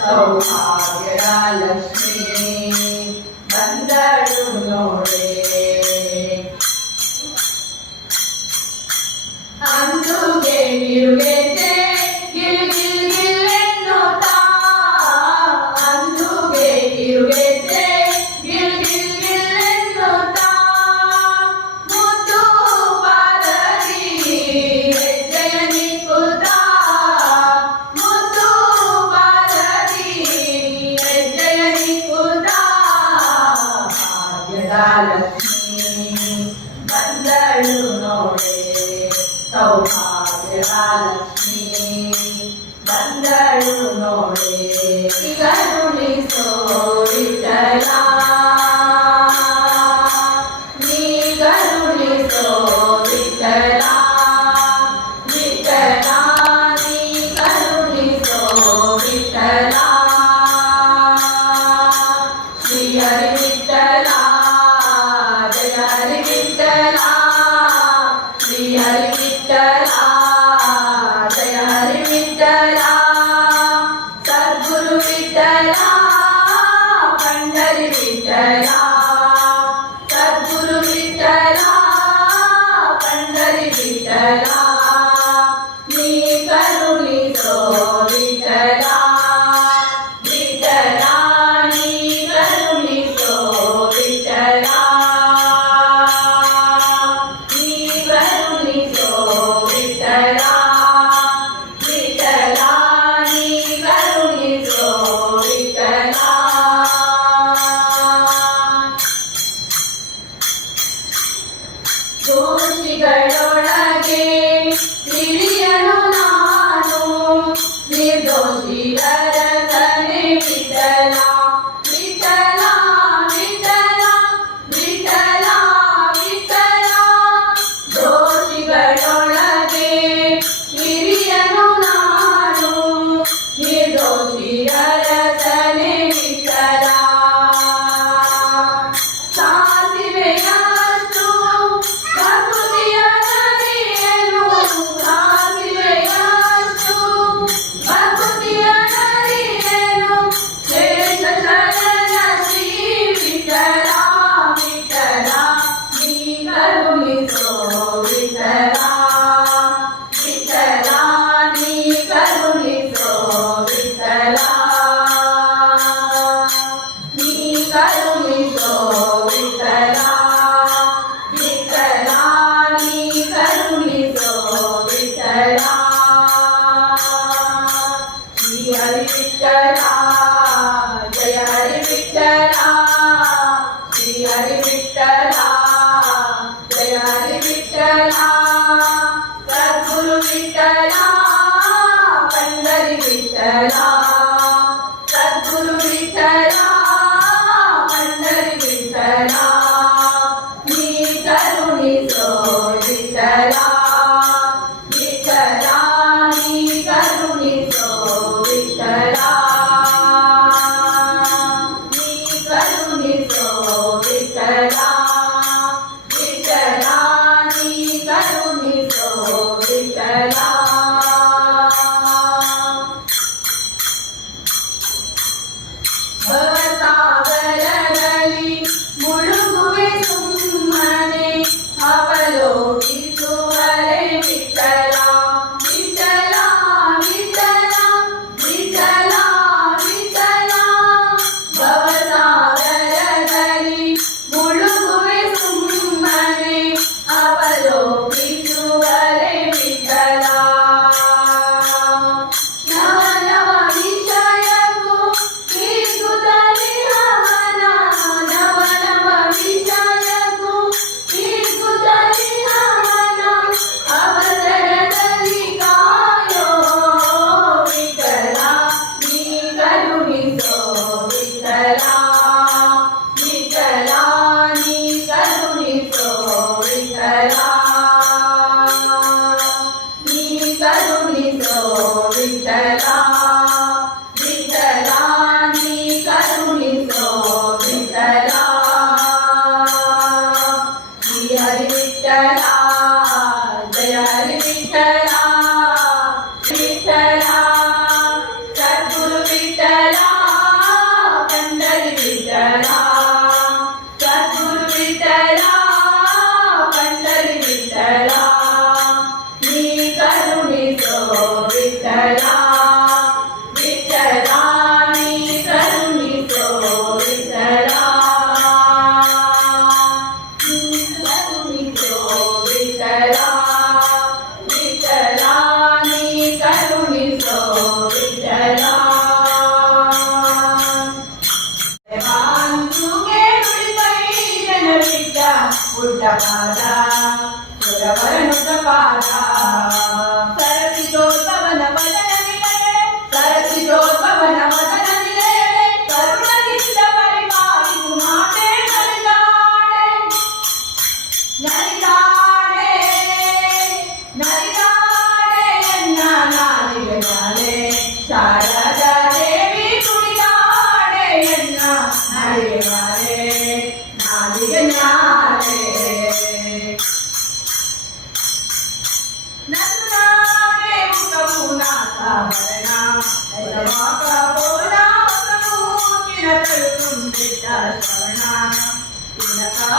सौभाग्यरा लक्ष्मी ಭಾಗ್ಯಲಕ್ಷ್ಮಿ ಬಂದಳು ನೋಡೆ ಸೌಭಾಗ್ಯಲಕ್ಷ್ಮಿ ಬಂದಳು ನೋಡೆ ಕರುಣಿಸೋ ವಿಠಲ पादा सुरवर्णुत पादा सरसितोद्भवन वदन निलये सरसितोद्भवन वदन निलये करुणनित्य परिपालितु माते नरिताणे नरिताणे नरिताणे नानालिगे नाले शारदा देवी कुडिताणे नन्ना नरिये नाले नालिगे नाले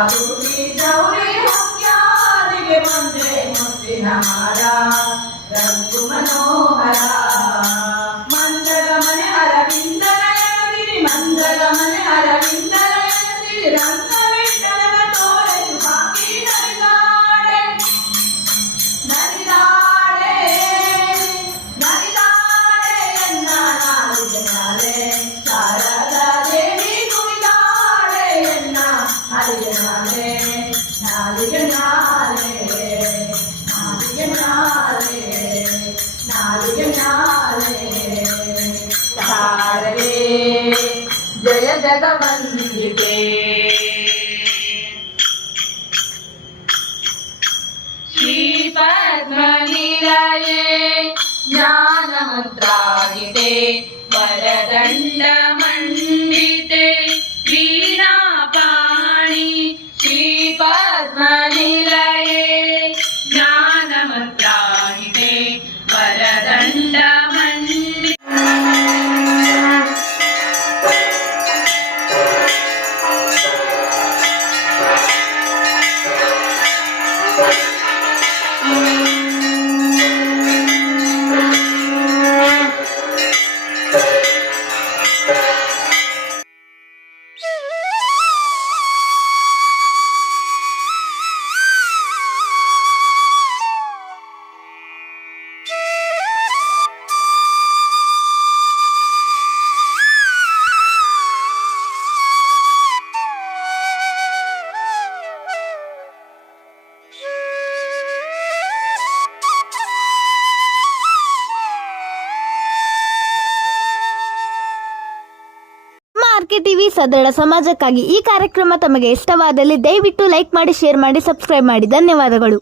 ರಾಗುಗೆ ಚೌರಿ ಮುಖ್ಯಾದಿಗೆ ಬಂಡೆ ಮುತ್ತಿನ ಹಾರ ರಂಗು ಮನೋಹರ ಜಗ ಬಂದಿದೆ ಶ್ರೀ ಪದ್ಮನಿಲಯೇ ಜ್ಞಾನ ಮಂತ್ರಾಗಿದೆ ವರದಂಡ ಸದೃಢ ಸಮಾಜಕ್ಕಾಗಿ ಈ ಕಾರ್ಯಕ್ರಮ ತಮಗೆ ಇಷ್ಟವಾದಲ್ಲಿ ದಯವಿಟ್ಟು ಲೈಕ್ ಮಾಡಿ ಶೇರ್ ಮಾಡಿ ಸಬ್ಸ್ಕ್ರೈಬ್ ಮಾಡಿ. ಧನ್ಯವಾದಗಳು.